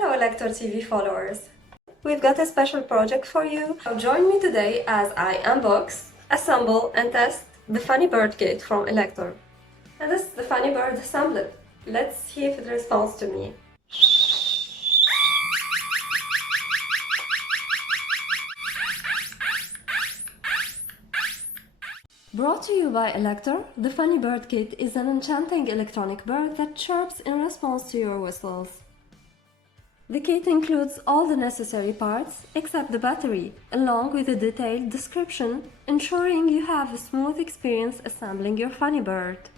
Hello Elektor TV followers! We've got a special project for you. So join me today as I unbox, assemble and test the Funny Bird kit from Elektor. And this is the Funny Bird assembly. Let's see if it responds to me. Brought to you by Elektor, the Funny Bird kit is an enchanting electronic bird that chirps in response to your whistles. The kit includes all the necessary parts except the battery, along with a detailed description, ensuring you have a smooth experience assembling your funny bird.